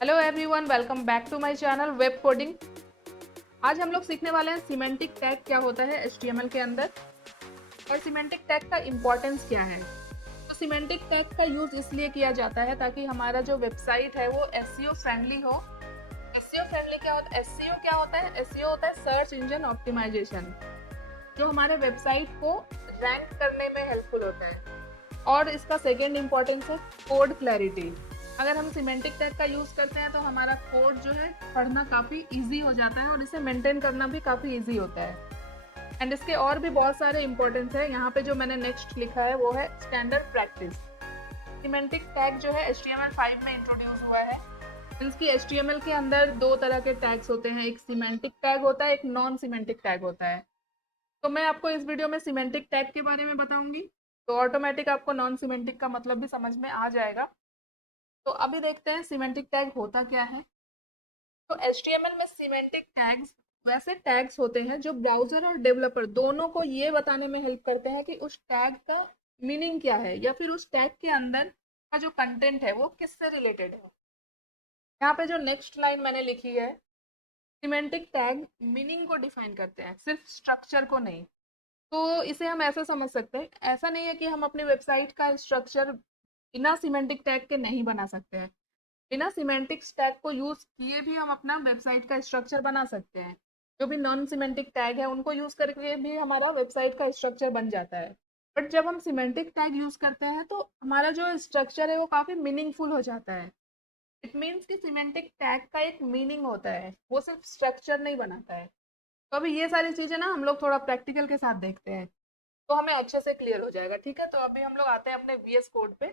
Hello everyone, welcome back to my channel web coding. आज हम लोग सीखने वाले हैं सिमेंटिक टैग क्या होता है एचटीएमएल के अंदर और सिमेंटिक टैग का इम्पोर्टेंस क्या है। तो सिमेंटिक टैग का यूज इसलिए किया जाता है ताकि हमारा जो वेबसाइट है वो एसईओ फ्रेंडली हो। एसईओ फ्रेंडली क्या होता है? एसईओ क्या होता है? एसईओ होता है सर्च इंजन ऑप्टिमाइजेशन, जो हमारे वेबसाइट को रैंक करने में हेल्पफुल होता है। और इसका सेकेंड इम्पोर्टेंस है कोड क्लैरिटी। अगर हम सिमेंटिक टैग का यूज़ करते हैं तो हमारा कोड जो है पढ़ना काफ़ी इजी हो जाता है और इसे मेंटेन करना भी काफ़ी इजी होता है। एंड इसके और भी बहुत सारे इम्पोर्टेंस है। यहाँ पे जो मैंने नेक्स्ट लिखा है वो है स्टैंडर्ड प्रैक्टिस। सिमेंटिक टैग जो है HTML5 में इंट्रोड्यूस हुआ है। इसकी HTML के अंदर दो तरह के टैग्स होते हैं, एक सिमेंटिक टैग होता है, एक नॉन सिमेंटिक टैग होता है। तो मैं आपको इस वीडियो में सिमेंटिक टैग के बारे में बताऊंगी, तो ऑटोमेटिक आपको नॉन सिमेंटिक का मतलब भी समझ में आ जाएगा। तो अभी देखते हैं सिमेंटिक टैग होता क्या है। तो HTML में सिमेंटिक टैग्स वैसे टैग्स होते हैं जो ब्राउजर और डेवलपर दोनों को ये बताने में हेल्प करते हैं कि उस टैग का मीनिंग क्या है या फिर उस टैग के अंदर का जो कंटेंट है वो किससे रिलेटेड है। यहाँ पे जो नेक्स्ट लाइन मैंने लिखी है, सिमेंटिक टैग मीनिंग को डिफाइन करते हैं, सिर्फ स्ट्रक्चर को नहीं। तो इसे हम ऐसा समझ सकते हैं, ऐसा नहीं है कि हम अपनी वेबसाइट का स्ट्रक्चर बिना सिमेंटिक टैग के नहीं बना सकते हैं। बिना सिमेंटिक टैग को यूज किए भी हम अपना वेबसाइट का स्ट्रक्चर बना सकते हैं। जो भी नॉन सिमेंटिक टैग है उनको यूज करके भी हमारा वेबसाइट का स्ट्रक्चर बन जाता है। बट जब हम सिमेंटिक टैग यूज करते हैं तो हमारा जो स्ट्रक्चर है वो काफी मीनिंगफुल हो जाता है। इट मीन्स कि सिमेंटिक टैग का एक मीनिंग होता है, वो सिर्फ स्ट्रक्चर नहीं बनाता है। तो अभी ये सारी चीजें ना हम लोग थोड़ा प्रैक्टिकल के साथ देखते हैं तो हमें अच्छे से क्लियर हो जाएगा। ठीक है, तो अभी हम लोग आते हैं अपने VS कोड पे।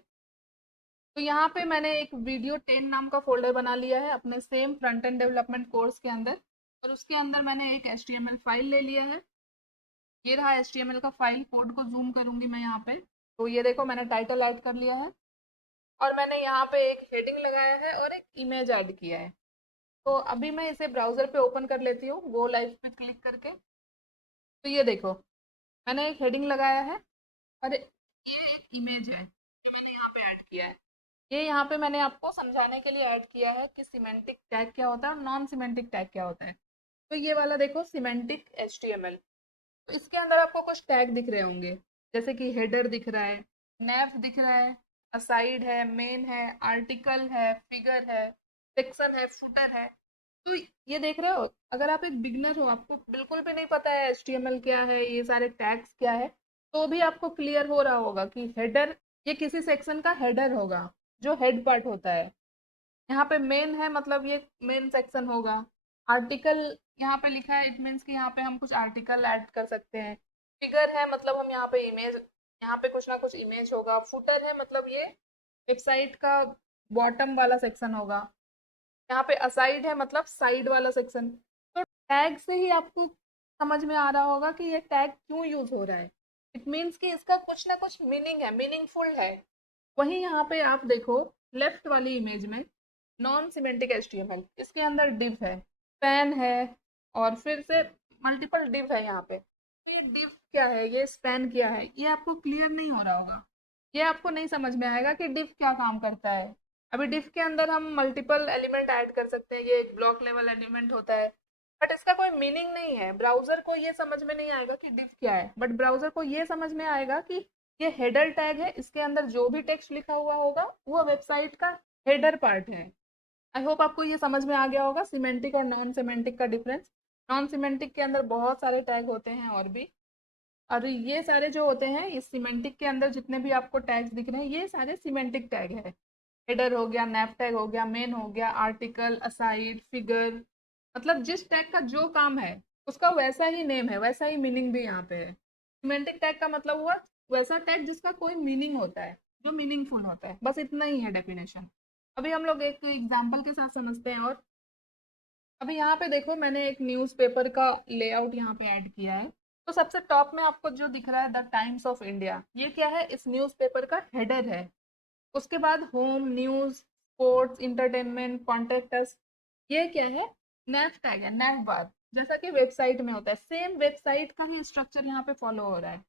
तो यहाँ पे मैंने एक वीडियो 10 नाम का फोल्डर बना लिया है अपने same front end development course के अंदर, और उसके अंदर मैंने एक HTML फाइल ले लिया है। ये रहा HTML का फाइल, कोड को जूम करूंगी मैं यहाँ पे। तो ये देखो मैंने टाइटल ऐड कर लिया है और मैंने यहाँ पे एक हेडिंग लगाया है और एक इमेज ऐड किया है। तो अभी मैं इसे ब्राउजर पे ओपन कर लेती हूँ गो लाइव पे क्लिक करके। तो ये देखो मैंने एक हेडिंग लगाया है और ये एक इमेज है जो मैंने यहाँ पे ऐड किया है। ये यहाँ पे मैंने आपको समझाने के लिए ऐड किया है कि सिमेंटिक टैग क्या होता है और नॉन सिमेंटिक टैग क्या होता है। तो ये वाला देखो सिमेंटिक HTML। तो इसके अंदर आपको कुछ टैग दिख रहे होंगे, जैसे कि हेडर दिख रहा है, नैव दिख रहा है, असाइड है, मेन है, आर्टिकल है, फिगर है, सेक्शन है, फुटर है। तो ये देख रहे हो, अगर आप एक बिगनर हो, आपको बिल्कुल भी नहीं पता है HTML क्या है, ये सारे टैग्स क्या है, तो भी आपको क्लियर हो रहा होगा कि हेडर ये किसी सेक्शन का हेडर होगा, जो हेड पार्ट होता है। यहाँ पे मेन है मतलब ये मेन सेक्शन होगा। आर्टिकल यहाँ पे लिखा है, इट मीन्स कि यहाँ पे हम कुछ आर्टिकल ऐड कर सकते हैं। फिगर है मतलब हम यहाँ पे इमेज, यहाँ पे कुछ ना कुछ इमेज होगा। फुटर है मतलब ये वेबसाइट का बॉटम वाला सेक्शन होगा। यहाँ पे असाइड है मतलब साइड वाला सेक्शन। तो टैग से ही आपको समझ में आ रहा होगा कि ये टैग क्यों यूज हो रहा है। इट मीन्स कि इसका कुछ ना कुछ मीनिंग है, मीनिंगफुल है। वहीं यहाँ पे आप देखो लेफ्ट वाली इमेज में नॉन सिमेंटिक HTML, इसके अंदर डिव है, स्पैन है, और फिर से मल्टीपल डिव है यहाँ पे। तो ये डिव क्या है, ये स्पैन क्या है, ये आपको क्लियर नहीं हो रहा होगा। ये आपको नहीं समझ में आएगा कि डिव क्या काम करता है। अभी डिव के अंदर हम मल्टीपल एलिमेंट ऐड कर सकते हैं, ये एक ब्लॉक लेवल एलिमेंट होता है। बट इसका कोई मीनिंग नहीं है, ब्राउजर को ये समझ में नहीं आएगा कि डिव क्या है, बट ब्राउजर को ये समझ में आएगा कि ये हेडर टैग है, इसके अंदर जो भी टेक्स्ट लिखा हुआ होगा वो वेबसाइट का हेडर पार्ट है। आई होप आपको ये समझ में आ गया होगा सिमेंटिक और नॉन सिमेंटिक का डिफरेंस। नॉन सिमेंटिक के अंदर बहुत सारे टैग होते हैं और भी, और ये सारे जो होते हैं इस सिमेंटिक के अंदर जितने भी आपको टैग्स दिख रहे हैं ये सारे सिमेंटिक टैग है। हेडर हो गया, नैव टैग हो गया, मेन हो गया, आर्टिकल, असाइड, फिगर, मतलब जिस टैग का जो काम है उसका वैसा ही नेम है, वैसा ही मीनिंग भी यहाँ पे है। सिमेंटिक टैग का मतलब हुआ वैसा टैग जिसका कोई मीनिंग होता है, जो मीनिंगफुल होता है, बस इतना ही है डेफिनेशन। अभी हम लोग एक एग्जाम्पल के साथ समझते हैं। और अभी यहाँ पे देखो मैंने एक न्यूज़पेपर का लेआउट यहाँ पे ऐड किया है। तो सबसे टॉप में आपको जो दिख रहा है द टाइम्स ऑफ इंडिया, ये क्या है, इस न्यूज़पेपर का हेडर है। उसके बाद home, news, sports, entertainment, contact us, ये क्या है, नैव टैग है, नैव बार, जैसा कि वेबसाइट में होता है। सेम वेबसाइट का ही स्ट्रक्चर यहाँ पे फॉलो हो रहा है,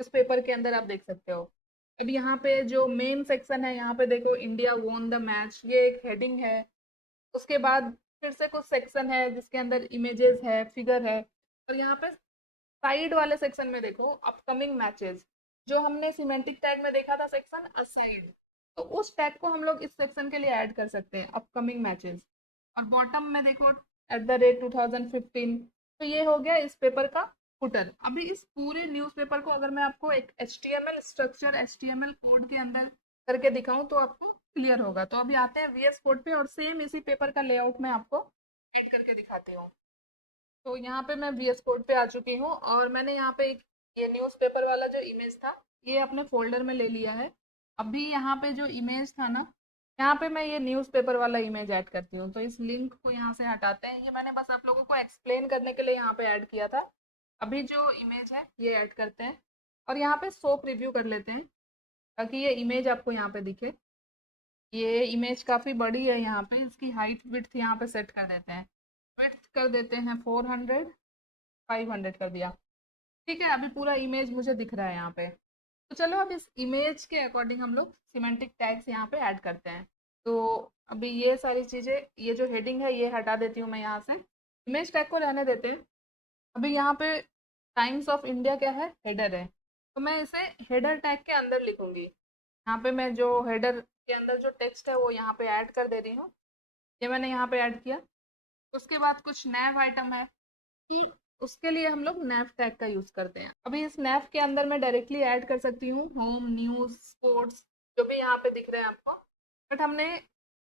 इस पेपर के अंदर आप देख सकते हो। अब यहाँ पे जो मेन सेक्शन है यहाँ पे देखो इंडिया वोन द मैच, ये एक हेडिंग है। उसके बाद फिर से कुछ सेक्शन है जिसके अंदर इमेजेस है, फिगर है, और यहाँ पे साइड वाले सेक्शन में देखो अपकमिंग मैचेस, जो हमने सिमेंटिक टैग में देखा था सेक्शन असाइड, तो उस टैग को हम लोग इस सेक्शन के लिए ऐड कर सकते हैं, अपकमिंग मैचेस। और बॉटम में देखो @2015। तो ये हो गया इस पेपर का फुटर। अभी इस पूरे न्यूज़पेपर को अगर मैं आपको एक HTML स्ट्रक्चर, HTML कोड के अंदर करके दिखाऊं तो आपको क्लियर होगा। तो अभी आते हैं VS कोड पे और सेम इसी पेपर का लेआउट मैं आपको एड करके दिखाती हूँ। तो यहाँ पे मैं VS कोड पे आ चुकी हूँ और मैंने यहाँ पे एक ये न्यूज़पेपर वाला जो इमेज था ये अपने फोल्डर में ले लिया है। अभी यहाँ पे जो इमेज था ना, यहाँ पे मैं ये न्यूज़पेपर वाला इमेज ऐड करती हूँ। तो इस लिंक को यहाँ से हटाते हैं, ये मैंने बस आप लोगों को एक्सप्लेन करने के लिए यहाँ पे ऐड किया था। अभी जो इमेज है ये ऐड करते हैं और यहाँ पे शो प्रीव्यू कर लेते हैं ताकि ये इमेज आपको यहाँ पे दिखे। ये इमेज काफ़ी बड़ी है, यहाँ पे इसकी हाइट विड्थ यहाँ पे सेट कर देते हैं। विड्थ कर देते हैं 400, 500 कर दिया। ठीक है, अभी पूरा इमेज मुझे दिख रहा है यहाँ पे। तो चलो अब इस इमेज के अकॉर्डिंग हम लोग सिमेंटिक टैग्स यहाँ पे ऐड करते हैं। तो अभी ये सारी चीज़ें, ये जो हेडिंग है ये हटा देती हूँ मैं यहाँ से, इमेज टैग को रहने देते हैं। अभी यहाँ पे टाइम्स ऑफ इंडिया क्या है, हेडर है, तो मैं इसे हेडर टैग के अंदर लिखूंगी। यहाँ पे मैं जो हेडर के अंदर जो टेक्स्ट है वो यहाँ पे ऐड कर दे रही हूँ। ये मैंने यहाँ पे ऐड किया। उसके बाद कुछ नैव आइटम है कि उसके लिए हम लोग नैव टैग का यूज करते हैं। अभी इस नैव के अंदर मैं डायरेक्टली ऐड कर सकती हूँ होम, न्यूज, स्पोर्ट्स, जो भी यहाँ पे दिख रहे हैं आपको। बट हमने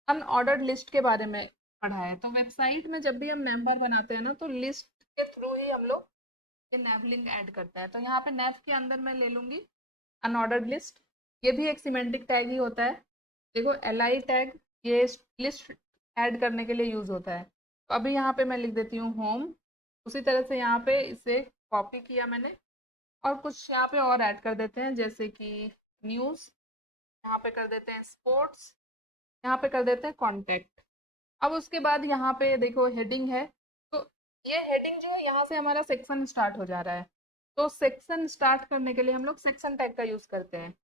अनऑर्डर्ड लिस्ट के बारे में पढ़ा है, तो वेबसाइट में जब भी हम नंबर बनाते हैं ना तो लिस्ट के थ्रू ही हम लोग ये नैव लिंक ऐड करता है। तो यहाँ पे नैव के अंदर मैं ले लूंगी अनऑर्डर्ड लिस्ट। ये भी एक सिमेंटिक टैग ही होता है। देखो li टैग ये लिस्ट ऐड करने के लिए यूज होता है। तो अभी यहाँ पे मैं लिख देती हूँ होम। उसी तरह से यहाँ पे इसे कॉपी किया मैंने और कुछ यहाँ पे और ऐड कर देते हैं जैसे कि न्यूज़, यहाँ पे कर देते हैं स्पोर्ट्स, यहाँ पे कर देते हैं कॉन्टैक्ट। अब उसके बाद यहाँ पे देखो हेडिंग है, तो ये हेडिंग जो है यहाँ से हमारा सेक्शन स्टार्ट हो जा रहा है। तो सेक्शन स्टार्ट करने के लिए हम लोग सेक्शन टैग का यूज करते हैं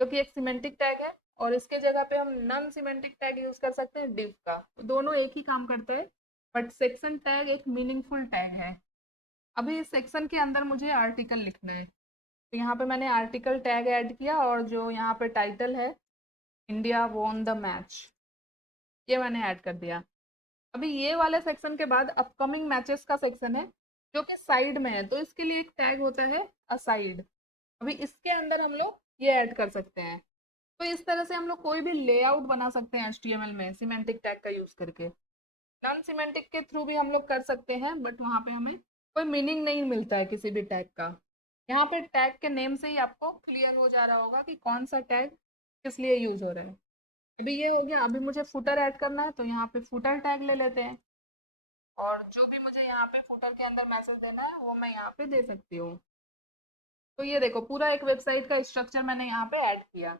जो कि एक सिमेंटिक टैग है, और इसके जगह पे हम नॉन सिमेंटिक टैग यूज कर सकते हैं डिव का। दोनों एक ही काम करता है, बट सेक्शन टैग एक मीनिंगफुल टैग है। अभी इस सेक्शन के अंदर मुझे आर्टिकल लिखना है, तो यहाँ पे मैंने आर्टिकल टैग ऐड किया और जो यहाँ पे टाइटल है इंडिया वॉन द मैच, ये मैंने ऐड कर दिया। अभी ये वाले सेक्शन के बाद अपकमिंग मैचेस का सेक्शन है जो कि साइड में है, तो इसके लिए एक टैग होता है असाइड। अभी इसके अंदर हम लोग ये ऐड कर सकते हैं। तो इस तरह से हम लोग कोई भी लेआउट बना सकते हैं HTML में सिमेंटिक टैग का यूज करके। नॉन सिमेंटिक के थ्रू भी हम लोग कर सकते हैं, बट वहाँ पे हमें कोई मीनिंग नहीं मिलता है किसी भी टैग का। यहाँ पे टैग के नेम से ही आपको क्लियर हो जा रहा होगा कि कौन सा टैग किस लिए यूज हो रहा है। अभी ये हो गया। अभी मुझे फुटर ऐड करना है, तो यहाँ पे फुटर टैग ले लेते हैं और जो भी मुझे यहाँ पे फुटर के अंदर मैसेज देना है वो मैं यहाँ पे दे सकती हूँ। तो ये देखो पूरा एक वेबसाइट का स्ट्रक्चर मैंने यहाँ पे ऐड किया।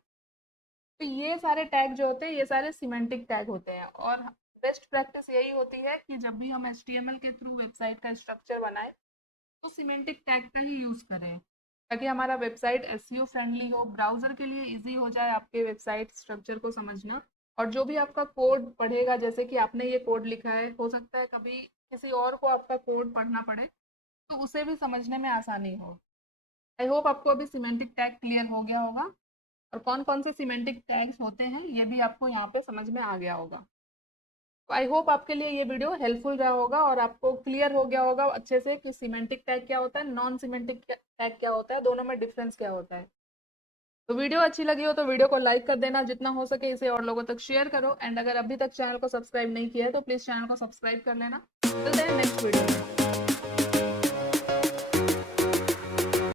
तो ये सारे टैग जो होते हैं ये सारे सिमेंटिक टैग होते हैं, और बेस्ट प्रैक्टिस यही होती है कि जब भी हम HTML के थ्रू वेबसाइट का स्ट्रक्चर बनाए तो सिमेंटिक टैग का ही यूज़ करें ताकि हमारा वेबसाइट SEO फ्रेंडली हो, ब्राउज़र के लिए इजी हो जाए आपके वेबसाइट स्ट्रक्चर को समझना। और जो भी आपका कोड पढ़ेगा, जैसे कि आपने ये कोड लिखा है, हो सकता है कभी किसी और को आपका कोड पढ़ना पड़े तो उसे भी समझने में आसानी हो। आई होप आपको अभी सिमेंटिक टैग क्लियर हो गया होगा और कौन कौन से सिमेंटिक टैग्स होते हैं ये भी आपको यहाँ पे समझ में आ गया होगा। तो आई होप आपके लिए ये वीडियो हेल्पफुल रहा होगा और आपको क्लियर हो गया होगा अच्छे से कि सिमेंटिक टैग क्या होता है, नॉन सिमेंटिक टैग क्या होता है, दोनों में डिफरेंस क्या होता है। तो वीडियो अच्छी लगी हो तो वीडियो को लाइक कर देना, जितना हो सके इसे और लोगों तक शेयर करो, एंड अगर अभी तक चैनल को सब्सक्राइब नहीं किया है तो प्लीज़ चैनल को सब्सक्राइब कर लेना। मिलते हैं नेक्स्ट वीडियो में।